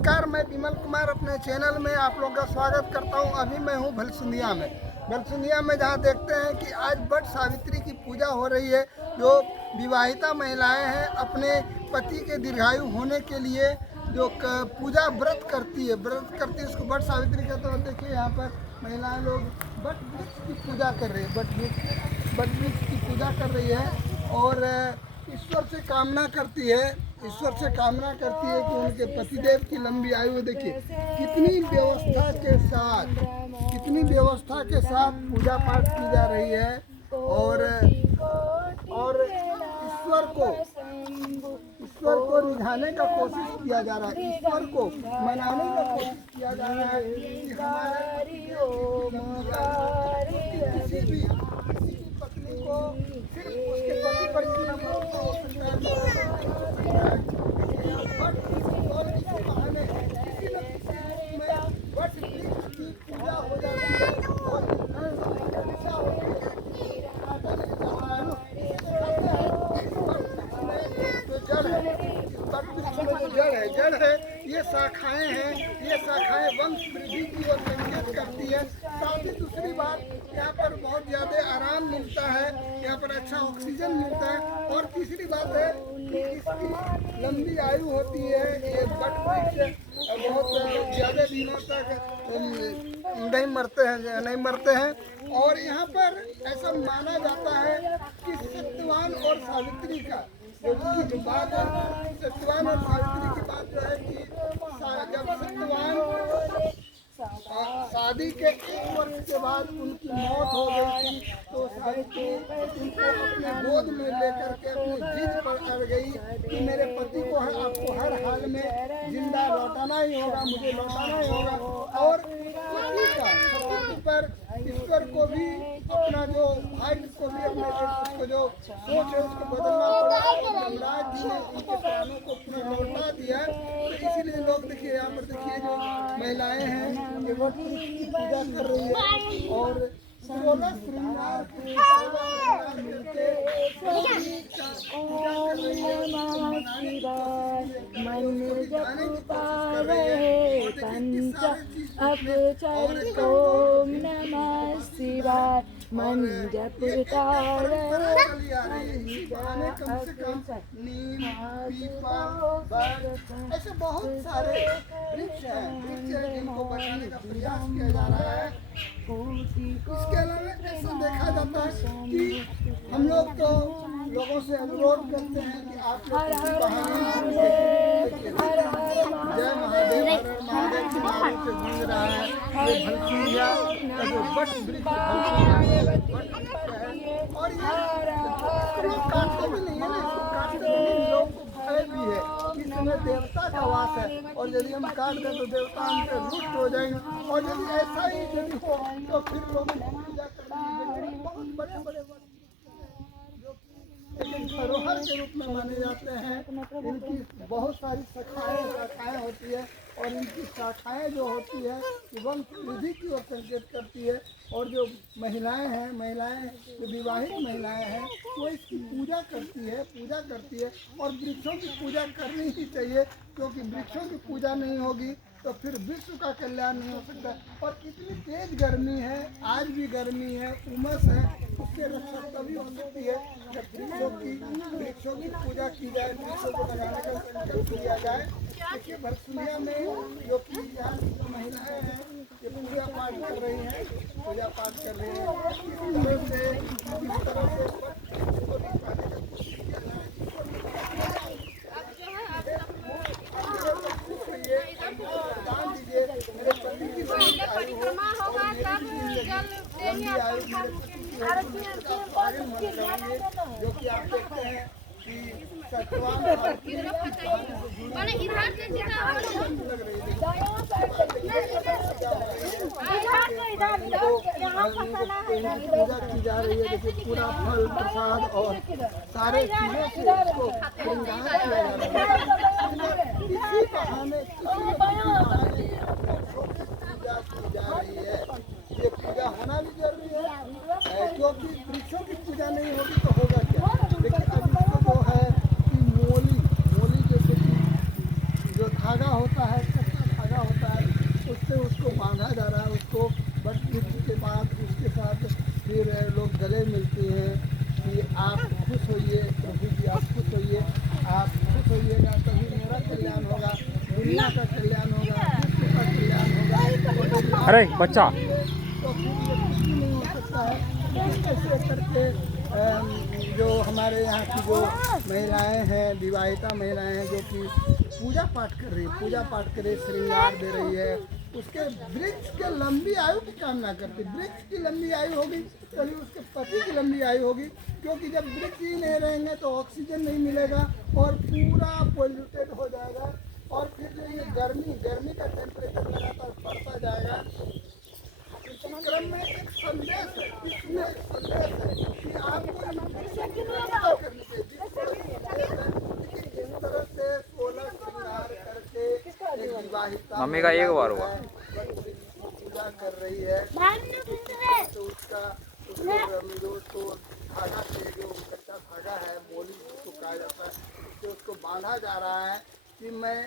नमस्कार, मैं विमल कुमार अपने चैनल में आप लोगों का स्वागत करता हूं। अभी मैं हूं भलसुंदिया में जहां देखते हैं कि आज वट सावित्री की पूजा हो रही है। जो विवाहिता महिलाएं हैं अपने पति के दीर्घायु होने के लिए जो पूजा व्रत करती है उसको वट सावित्री कहते हैं। देखिए यहाँ पर महिलाएं लोग वट वृक्ष की पूजा कर रही है, वट वृक्ष की पूजा कर रही है और ईश्वर से कामना करती है कि उनके पतिदेव की लंबी आयु। देखिए कितनी व्यवस्था के साथ पूजा पाठ की जा रही है और ईश्वर को रिझाने का कोशिश किया जा रहा है, ईश्वर को मनाने का कोशिश किया जा रहा है कि हमारे किसी भी पत्नी को सिर्फ उसके पति पर इतना भरोसा हो सकता है। वट वृक्ष की पूजा हो जाती है और अच्छा होती है। जड़ है, ये शाखाएं हैं, ये शाखाएं वंश वृद्धि की ओर संकेत करती है। साथ ही दूसरी बात, यहाँ पर बहुत ज़्यादा आराम मिलता है, यहाँ पर अच्छा ऑक्सीजन मिलता है और तीसरी बात है कि इसकी लंबी आयु होती है। ये वट वृक्ष बहुत ज़्यादा दिनों तक नहीं मरते हैं और यहाँ पर ऐसा माना जाता है कि सत्यवान और सावित्री का जो बात है, सत्यवान और सावित्री की बात जो है कि जब सत्यवान शादी के 1 वर्ष के बाद उनकी मौत हो गई थी तो सावित्री उनको अपने गोद में लेकर के अपनी जिद पर अड़ गई कि मेरे पति को आपको हर हाल में जिंदा लौटाना ही होगा, मुझे लौटाना ही होगा। और पति पर ईश्वर को भी अपना जो भाग्य को भी अपने उसको जो सोच है उसको बदलना पड़ा। यमराज जी ने उनके प्राणों को पुनः लौटा दिया। तो इसीलिए लोग देखिए यहाँ पर देखिए जो महिलाएं हैं ये वट वृक्ष की पूजा कर रही है और 16 श्रृंगार मिलके ओम नमः शिवाय मन जपतार कम से कम नीम, पीपल, ऐसे बहुत सारे वृक्ष हैं जिनको बचाने का प्रयास किया जा रहा है। इसके अलावा ऐसा देखा जाता है कि हम लोग तो लोगों से अनुरोध करते हैं कि आप लोग जय महादेव, हर महादेव की नारों से गूंज रहा है। ये भलसुंदिया का जो वट वृक्ष और ये लोग काटते भी नहीं है ना, इसको काटते नहीं, लोग को भय भी है कि इसमें देवता का वास है और यदि हम काट दें तो देवता हमसे रुष्ट हो जाएंगे। और यदि ऐसा ही यदि हो तो फिर लोगों को पूजा करनी बहुत बड़े लेकिन धरोहर के रूप में माने जाते हैं। इनकी बहुत सारी शाखाएं होती है और इनकी शाखाएं जो होती है वंश वृद्धि की ओर संकेत करती है। और जो महिलाएं जो विवाहित महिलाएं हैं वो इसकी पूजा करती है और वृक्षों की पूजा करनी ही चाहिए, क्योंकि वृक्षों की पूजा नहीं होगी तो फिर विश्व का कल्याण नहीं हो सकता। और इतनी तेज गर्मी है, आज भी गर्मी है, उमस है, उससे रक्षा तभी हो सकती है जब वृक्षों की पूजा की जाए, वृक्षों को लगाने का संकल्प लिया जाए। देखिए भलसुंदिया में जो कि यहाँ की जो महिलाएं हैं ये पूजा पाठ कर रही हैं, इस तरह से परिक्रमा होगा तब जल जो कि आप देखते हैं कि सत्यवान पूजा की जा रही है। देखिए पूरा फल प्रसाद और सारे चीजों से उसको श्रृंगार किया जा रहा है। इसी बहाने पूजा की जा रही है। ये पूजा होना भी जरूरी है, क्योंकि वृक्षों की पूजा नहीं होगी तो होगा क्या। लेकिन अब इसको जो है कि मोली जैसे कि जो धागा होता है गले मिलती हैं कि आप खुश होइए प्रभु जी, आप खुश होइए, आप खुश होइएगा तभी मेरा कल्याण होगा, दुनिया का कल्याण होगा, विश्व का कल्याण होगा। अरे बच्चा, तो फिर ये कुछ भी नहीं हो सकता है। लेकिन कैसे करके जो हमारे यहाँ की जो महिलाएं हैं, विवाहिता महिलाएं हैं, जो कि पूजा पाठ कर रही है, पूजा पाठ कर रही, श्रृंगार दे रही है, उसके वृक्ष के लंबी आयु की कामना करती। वृक्ष की लंबी आयु होगी तभी उसके पति की लंबी आयु होगी, क्योंकि जब वृक्ष ही नहीं रहेंगे तो ऑक्सीजन नहीं मिलेगा और पूरा पोल्यूटेड हो जाएगा। और फिर जो ये गर्मी का टेम्परेचर लगातार बढ़ता जाएगा। इस क्रम में एक संदेश है, इसमें एक संदेश है कि आपको करनी चाहिए। जिस तरह से 16 श्रृंगार करके एक विवाहिता मम्मी का एक बार हुआ पूजा कर रही है, तो उसका उसको धागा से, जो कच्चा धागा है, मोली उसको कहा जाता है, तो उसको बांधा जा रहा है कि मैं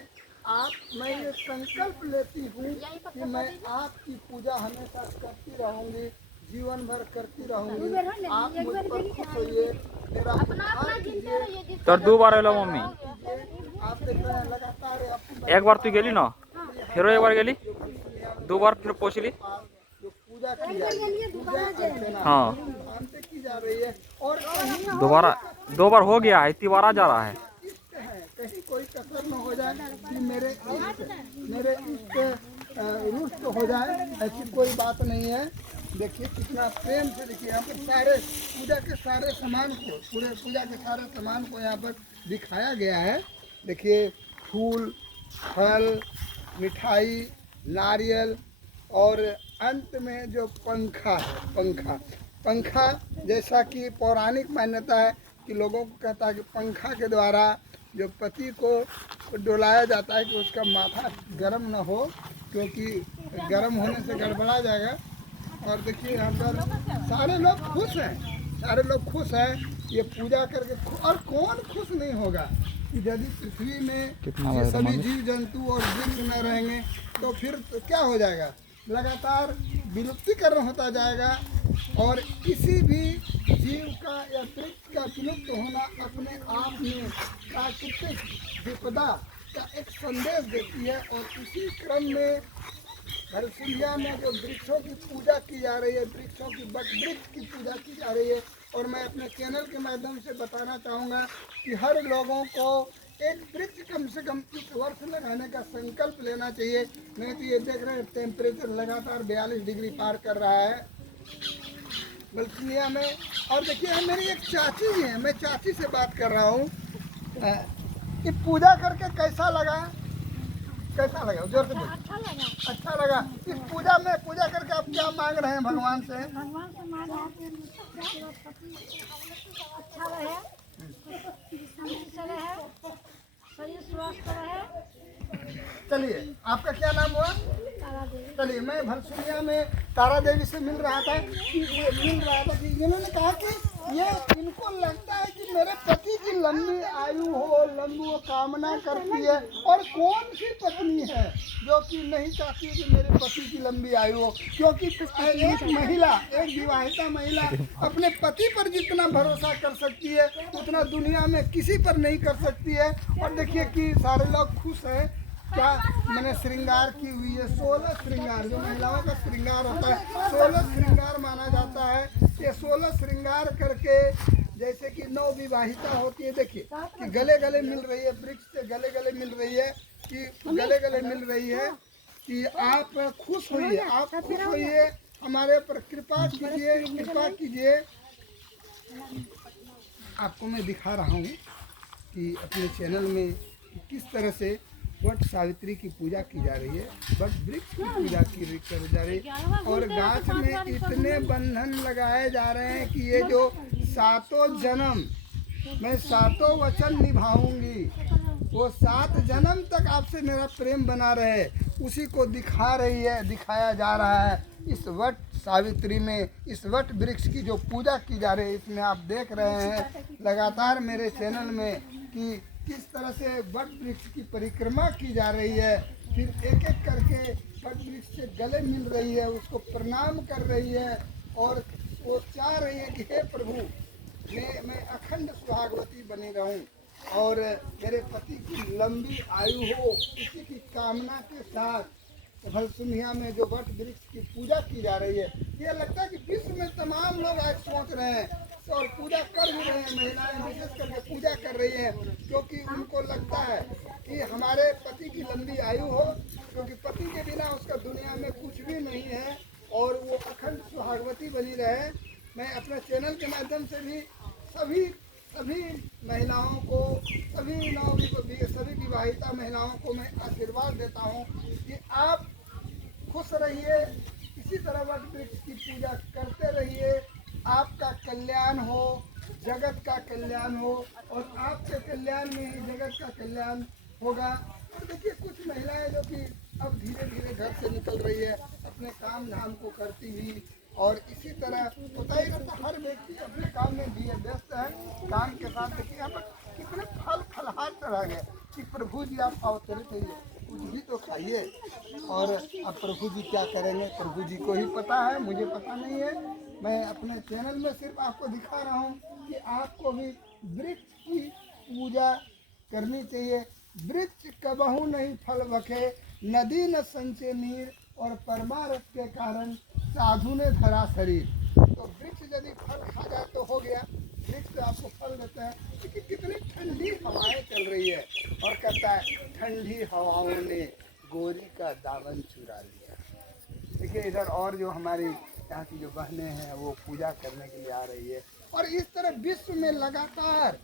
ये संकल्प लेती हूँ कि मैं आपकी पूजा हमेशा करती रहूँगी, जीवन भर करती रहूँगी। आप मुझ पर खुश होइए, मेरा उद्धार कीजिए। तर 2 बार आलो मम्मी, आप देख रहे हैं लगातार आपकी एक बार तू गेली ना, फिर एक बार गेली, 2 बार फिर पहुँचली। जो पूजा की जा रही है, पूजा अर्चना हाँ, ध्यान से की जा रही है। और कहीं दोबारा 2 बार हो गया है, तीसरा जा रहा है। कहीं कोई कसर न हो जाए कि मेरे इष्ट रुष्ट हो जाए, ऐसी कोई बात नहीं है। देखिए कितना प्रेम से, देखिए यहाँ पर सारे पूजा के सारे सामान को, पूरे पूजा के सारे सामान को यहाँ पर दिखाया गया है। देखिए फूल, फल, मिठाई, नारियल और अंत में जो पंखा है, पंखा जैसा कि पौराणिक मान्यता है कि लोगों को कहता है कि पंखा के द्वारा जो पति को डुलाया जाता है कि उसका माथा गर्म न हो, क्योंकि गर्म होने से गड़बड़ा जाएगा। और देखिए यहाँ पर सारे लोग खुश हैं, ये पूजा करके। और कौन खुश नहीं होगा कि यदि पृथ्वी में ये सभी जीव जंतु और वृक्ष न रहेंगे तो फिर तो क्या हो जाएगा, लगातार विलुप्तीकरण होता जाएगा। और किसी भी जीव का या वृक्ष का विलुप्त होना अपने आप में प्राकृतिक विपदा का एक संदेश देती है। और इसी क्रम में भरसिया में जो वृक्षों की पूजा की जा रही है, वृक्षों की वृक्ष की पूजा की जा रही है। और मैं अपने चैनल के माध्यम से बताना चाहूँगा कि हर लोगों को एक वृक्ष कम से कम इस वर्ष लगाने का संकल्प लेना चाहिए। नहीं तो ये देख रहे हैं टेम्परेचर लगातार 42 डिग्री पार कर रहा है बल्किया में। और देखिए मेरी एक चाची जी है, मैं चाची से बात कर रहा हूँ। ये पूजा करके कैसा लगा जोर से अच्छा लगा। इस पूजा करके आप क्या मांग रहे हैं भगवान से? अच्छा रहे, समृद्ध रहे, शरीर स्वस्थ रहे। चलिए आपका क्या नाम हुआ? चलिए मैं भरसुलिया में तारा देवी से मिल रहा था कि इन्होंने कहा कि ये इनको लगता है कि मेरे पति की लंबी आयु हो, लंबी कामना करती है। और कौन सी पत्नी है जो कि नहीं चाहती है कि मेरे पति की लंबी आयु हो? क्योंकि एक महिला, एक विवाहिता महिला अपने पति पर जितना भरोसा कर सकती है उतना दुनिया में किसी पर नहीं कर सकती है। और देखिए कि सारे लोग खुश हैं। क्या मैंने श्रृंगार की हुई है, 16 श्रृंगार, जो महिलाओं का श्रृंगार होता है 16 श्रृंगार माना जाता है। ये 16 श्रृंगार करके जैसे कि 9 विवाहिता होती है, देखिए कि गले गले मिल रही है, वृक्ष से गले गले मिल रही है, कि गले गले मिल रही है कि आप खुश होइए, आप खुश होइए, हमारे पर कृपा कीजिए। आपको मैं दिखा रहा हूँ कि अपने चैनल में किस तरह से वट सावित्री की पूजा की जा रही है, वट वृक्ष की पूजा की जा रही है। और गाछ में इतने बंधन लगाए जा रहे हैं कि ये जो 7 जन्म मैं 7 वचन निभाऊंगी, वो 7 जन्म तक आपसे मेरा प्रेम बना रहे, उसी को दिखाया जा रहा है इस वट सावित्री में। इस वट वृक्ष की जो पूजा की जा रही है, इसमें आप देख रहे हैं लगातार मेरे चैनल में कि किस तरह से वट वृक्ष की परिक्रमा की जा रही है। फिर एक करके वट वृक्ष से गले मिल रही है, उसको प्रणाम कर रही है। और वो चाह रही है कि हे प्रभु मैं अखंड सुहागवती बनी रहूं और मेरे पति की लंबी आयु हो, इसी की कामना के साथ भलसुनिया में जो वट वृक्ष की पूजा की जा रही है। ये लगता है कि विश्व में तमाम लोग आज सोच रहे हैं और पूजा कर भी रहे हैं, महिलाएं विशेष करके पूजा कर रही हैं, क्योंकि उनको लगता है कि हमारे पति की लंबी आयु हो, क्योंकि पति के बिना उसका दुनिया में कुछ भी नहीं है और वो अखंड सुहागवती बनी रहे। मैं अपने चैनल के माध्यम से भी सभी महिलाओं को, सभी विवाहिता महिलाओं को मैं आशीर्वाद देता हूँ कि आप खुश रहिए, इसी तरह वट वृक्ष की पूजा करते रहिए, आपका कल्याण हो, जगत का कल्याण हो और आपके कल्याण में ही जगत का कल्याण होगा। और देखिए कुछ महिलाएं जो कि अब धीरे धीरे घर से निकल रही है अपने काम धाम को करती हुई, और इसी तरह होता ही रहता, हर व्यक्ति अपने काम में भी व्यस्त है। काम के साथ देखिए यहाँ पर कितने फलहार चढ़ा गए कि प्रभु जी आप अवतरित होइए, कुछ भी तो खाइए। और अब प्रभु जी क्या करेंगे प्रभु जी को ही पता है, मुझे पता नहीं है। मैं अपने चैनल में सिर्फ आपको दिखा रहा हूँ कि आपको भी वृक्ष की पूजा करनी चाहिए। वृक्ष कबहू नहीं फल बखे, नदी न संचे नीर, और परमारथ के कारण साधु ने धरा शरीर। तो वृक्ष यदि फल खा जाए तो हो गया, वृक्ष आपको फल देता है। लेकिन कितनी ठंडी हवाएं चल रही है, और कहता है ठंडी हवाओं ने गोरी का दामन चुरा लिया। देखिए इधर और जो हमारी यहाँ की जो बहनें हैं वो पूजा करने के लिए आ रही है, और इस तरह विश्व में लगातार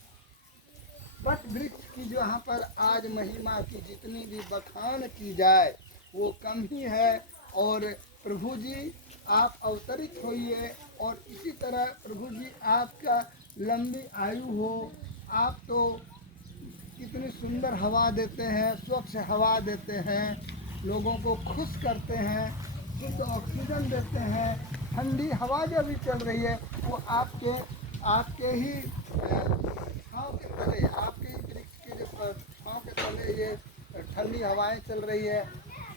वट वृक्ष की जो यहाँ पर आज महिमा की जितनी भी बखान की जाए वो कम ही है। और प्रभु जी आप अवतरित होइए, और इसी तरह प्रभु जी आपका लंबी आयु हो। आप तो कितनी सुंदर हवा देते हैं, स्वच्छ हवा देते हैं, लोगों को खुश करते हैं, शुद्ध ऑक्सीजन देते हैं। ठंडी हवा जो भी चल रही है वो आपके ही छाँव के तले, आपके ही वृक्ष के जो छाँव के तले ये ठंडी हवाएं चल रही है।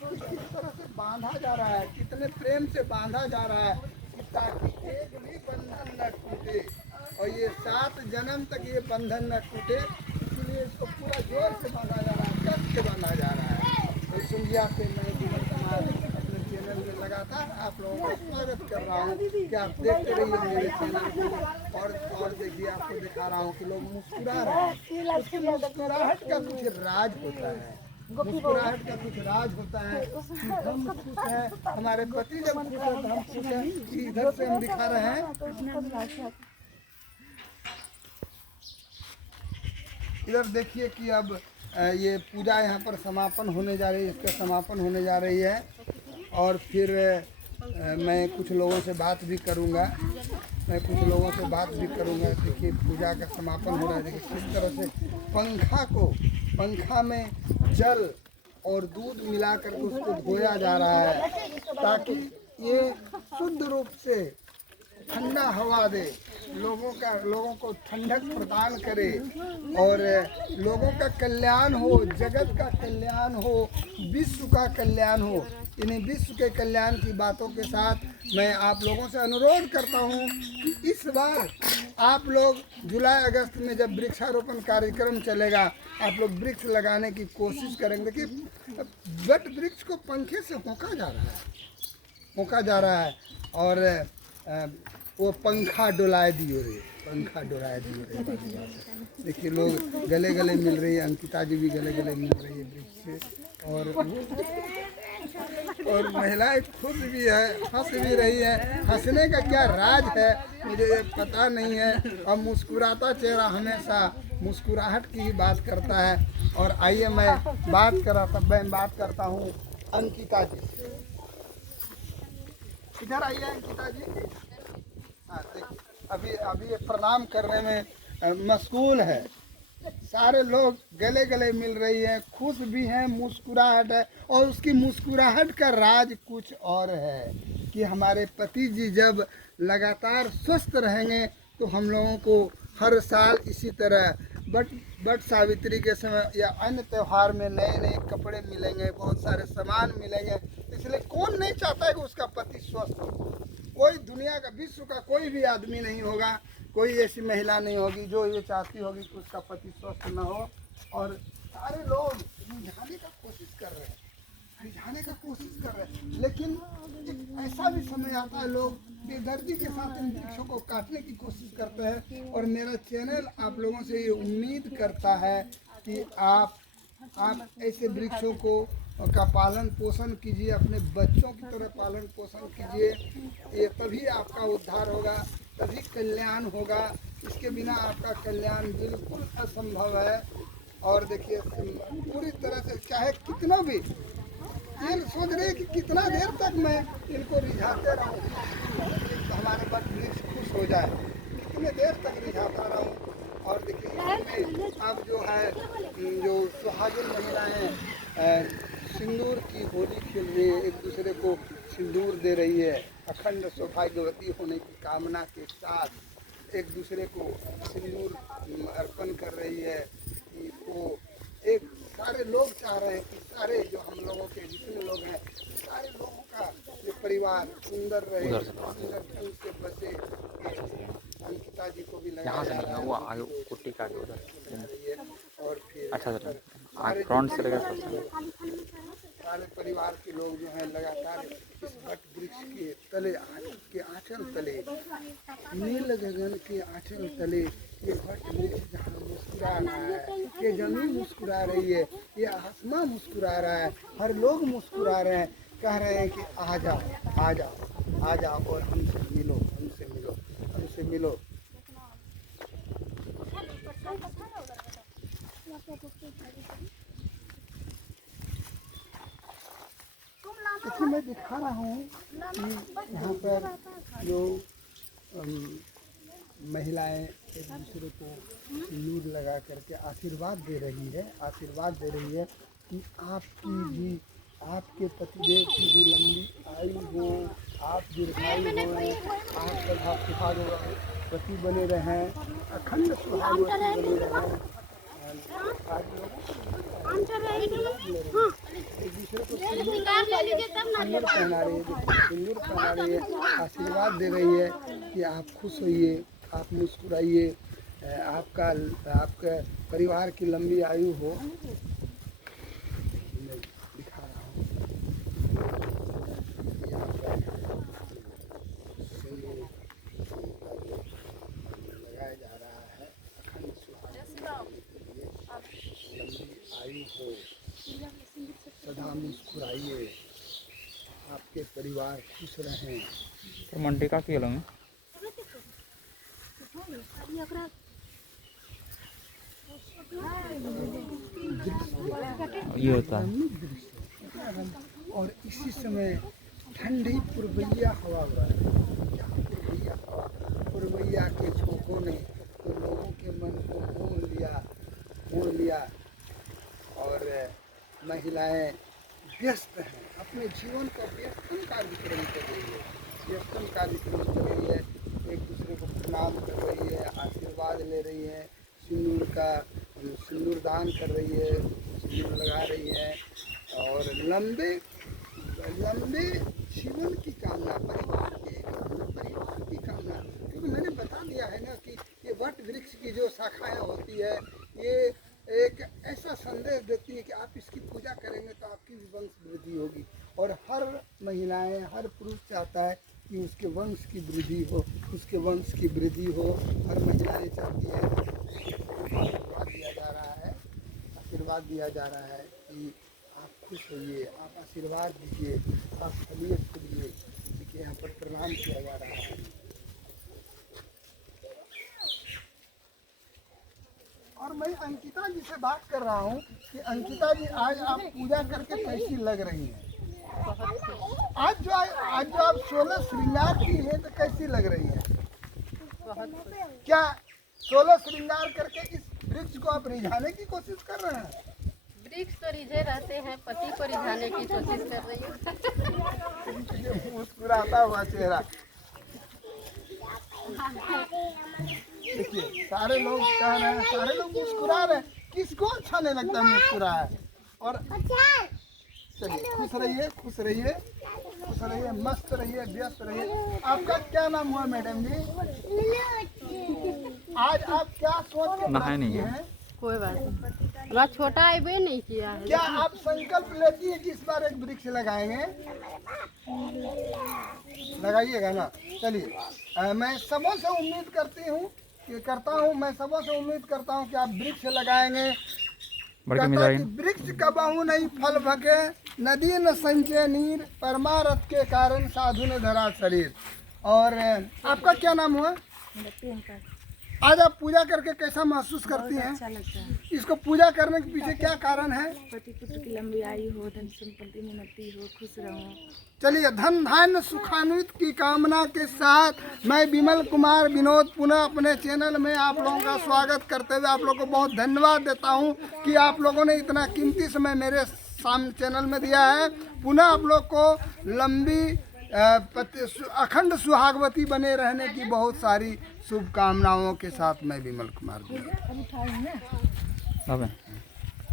तो किस तरह से बांधा जा रहा है, कितने प्रेम से बांधा जा रहा है कि ताकि एक भी बंधन न टूटे, और ये 7 जन्म तक ये बंधन न टूटे, इसलिए इसको पूरा जोर से बांधा जा रहा है, कस के बांधा जा रहा है। तो सुनिया से मैं जीवन कुमार अपने चैनल में लगातार आप लोगों का स्वागत कर रहा हूँ कि आप देखते रहिए मेरे चैनल को। और देखिए आपको दिखा रहा हूँ कि लोग मुस्कुरा रहे हैं, उसकी मुस्कुराहट का कुछ राज होता है, मुस्कुराहट का कुछ राज होता है कि हम खुश हैं, हमारे पति जब खुश है तो हम खुश हैं। इधर से हम दिखा रहे हैं, इधर देखिए कि अब ये पूजा यहाँ पर समापन होने जा रही है, इसका समापन होने जा रही है। और फिर मैं कुछ लोगों से बात भी करूँगा, देखिए पूजा का समापन हो रहा है। देखिए किस तरह से पंखा में जल और दूध मिलाकर उसको धोया जा रहा है, ताकि ये शुद्ध रूप से ठंडा हवा दे, लोगों को ठंडक प्रदान करे, और लोगों का कल्याण हो, जगत का कल्याण हो, विश्व का कल्याण हो। इन्हीं विश्व के कल्याण की बातों के साथ मैं आप लोगों से अनुरोध करता हूं कि इस बार आप लोग जुलाई अगस्त में जब वृक्षारोपण कार्यक्रम चलेगा, आप लोग वृक्ष लगाने की कोशिश करेंगे। देखिए वट वृक्ष को पंखे से होका जा रहा है, और वो पंखा डोलाए दियो रे। देखिए लोग गले मिल रही है, अंकिता जी भी गले मिल रही है वृक्ष से, और महिलाएं खुश भी है, हंस भी रही है। हंसने का क्या राज है मुझे ये पता नहीं है, और मुस्कुराता चेहरा हमेशा मुस्कुराहट की ही बात करता है। और आइए मैं बात करता हूँ अंकिता जी से। इधर आइए अंकिता जी। हाँ देखिए अभी ये प्रणाम करने में मशगूल है, सारे लोग गले मिल रही है, खुश भी हैं, मुस्कुराहट है। और उसकी मुस्कुराहट का राज कुछ और है कि हमारे पति जी जब लगातार स्वस्थ रहेंगे तो हम लोगों को हर साल इसी तरह बट सावित्री के समय या अन्य त्यौहार में नए कपड़े मिलेंगे, बहुत सारे सामान मिलेंगे। इसलिए कौन नहीं चाहता है कि उसका पति स्वस्थ हो। कोई दुनिया का, विश्व का कोई भी आदमी नहीं होगा, कोई ऐसी महिला नहीं होगी जो ये चाहती होगी कि उसका पति स्वस्थ न हो। और सारे लोग रिझाने का कोशिश कर रहे हैं, रिझाने का कोशिश कर रहे हैं, लेकिन एक ऐसा भी समय आता है लोग बेदर्दी के साथ इन वृक्षों को काटने की कोशिश करते हैं। और मेरा चैनल आप लोगों से ये उम्मीद करता है कि आप ऐसे वृक्षों को का पालन पोषण कीजिए, अपने बच्चों की तरह पालन पोषण कीजिए। ये तभी आपका उद्धार होगा, तभी कल्याण होगा। इसके बिना आपका कल्याण बिल्कुल असंभव है। और देखिए पूरी तरह से चाहे कितना भी ये सोच रहे कि कितना देर तक मैं इनको रिझाते रहूँ, हमारे पास वृक्ष खुश हो जाए, कितने देर तक रिझाता रहूँ। और देखिए इसमें अब जो है जो सुहागिन महिलाएं सिंदूर की होली खेल रही है, एक दूसरे को सिंदूर दे रही है, अखंड सौभाग्यवती होने की कामना के साथ एक दूसरे को सिंदूर अर्पण कर रही है। वो एक सारे लोग चाह रहे हैं कि सारे जो हम लोगों के जितने लोग हैं, सारे लोगों का ये परिवार सुंदर रहे, सुंदर ढंग से बसे। अंकिता जी को भी यहाँ से नहीं हुआ आगे कुट्टी का आगे उधर। और फिर अच्छा सर आगे फ्रंट से लगा सारे परिवार के लोग जो हैं लगातार इस वट वृक्ष के तले के आंचल तले, नील गगन के आंचल तले ये वट वृक्ष जहाँ मुस्कुरा रहा है, ये जमीन मुस्कुरा रही है, ये आसमां मुस्कुरा रहा है, हर लोग मुस्कुरा रहे हैं, कह रहे हैं कि आ जाओ आ जाओ आ जाओ और हमसे मिलो, हमसे मिलो, हमसे मिलो। देखिए मैं दिखा रहा हूँ कि यहाँ पर जो महिलाएं एक दूसरे को सिंदूर लगा करके आशीर्वाद दे रही है, आशीर्वाद दे रही है कि आपकी भी, आपके पतिदेव की भी लंबी आयु हो, आप दीर्घायु हो, आप सदा सुहागवती बने रहें, अखंड सुहागवती बने रहें। एक दूसरे को सिंदूर पहना रही है, सिंदूर पहना रही है, आशीर्वाद दे रही है कि आप खुश होइए, आप मुस्कुराइए, आपका परिवार की लंबी आयु हो। मैं दिखा रहा हूँ यहाँ पर लगाया जा रहा है, अखंड सुहागवती के लिए लंबी आयु हो, सदा मुस्कुराइए, आपके परिवार खुश रहें। तो मंडी का किलो में ये होता है। और इसी समय ठंडी पुरवैया हवा हो रहा है, पुरवैया हवा, पुरवैया के झोंकों ने तो लोगों के मन को मोह लिया। और महिलाएं व्यस्त हैं, अपने जीवन का व्यस्तम कार्यक्रम कर रही है, व्यस्तम कार्यक्रम कर रही है, एक दूसरे को प्रणाम कर रही है, आशीर्वाद ले रही है, सिंदूर दान कर रही है, सिंदूर लगा रही है। और लंबे जीवन की कामना, परिवार की कामना, क्योंकि मैंने बता दिया है ना कि ये वट वृक्ष की जो शाखाएं होती है, ये एक ऐसा संदेश देती है कि आप इसकी पूजा करेंगे तो आपकी भी वंश वृद्धि होगी। और हर महिलाएं, हर पुरुष चाहता है कि उसके वंश की वृद्धि हो, उसके वंश की वृद्धि हो, हर महिलाएं चाहती है। आशीर्वाद दिया जा रहा है, आशीर्वाद दिया जा रहा है कि आप खुश होइए, आप आशीर्वाद दीजिए, आप फलिए फूलिए। देखिए यहाँ पर प्रणाम किया जा रहा है। और मैं अंकिता जी से बात कर रहा हूँ कि अंकिता जी आज आप पूजा करके कैसी लग रही हैं? आज जो आप 16 श्रृंगार की है तो कैसी लग रही है? क्या 16 श्रृंगार करके इस वृक्ष को आप रिझाने की कोशिश कर रहे हैं? वृक्ष तो रिझे रहते हैं, पति को रिझाने की कोशिश कर रही हूँ। मुस्कुराता हुआ चेहरा देखिए, सारे लोग कह रहे हैं, सारे लोग मुस्कुरा रहे हैं, किसको अच्छा नहीं लगता मुस्कुरा है। और चलिए खुश रहिए, खुश रहिए। खुश रहिए, मस्त रहिए, व्यस्त रहिए। आपका क्या नाम हुआ मैडम जी? आज आप क्या सोच के नहाए नहीं किए है। हैं? कोई बात नहीं, वहाँ छोटा आईबे नहीं किया है। क्या आप संकल्प लेती है कि इस बार एक वृक्ष लगाएंगे? लगाइएगा ना। चलिए, मैं सबों से उम्मीद करता हूँ मैं सबों से उम्मीद करता हूँ कि आप वृक्ष लगाएंगे। बड़की कहता मिजाई कि वृक्ष कबहू नहीं फल भके, नदी न संचय नीर, परमारथ के कारण साधु ने धरा शरीर। और आपका क्या नाम हुआ? आज आप पूजा करके कैसा महसूस करती हैं? अच्छा लगता है। इसको पूजा करने के पीछे क्या कारण है? पति पुत्र की लंबी आयु हो, धन संपत्ति में उन्नति हो, खुश रहो। चलिए, धन धान्य सुखान्वित की कामना के साथ मैं विमल कुमार विनोद पुनः अपने चैनल में आप लोगों का स्वागत करते हुए आप लोगों को बहुत धन्यवाद देता हूं कि आप लोगों ने इतना कीमती समय मेरे सामने चैनल में दिया है। पुनः आप लोग को लंबी अखंड सुहागवती बने रहने की बहुत सारी शुभकामनाओं के साथ मैं विमल कुमार। अब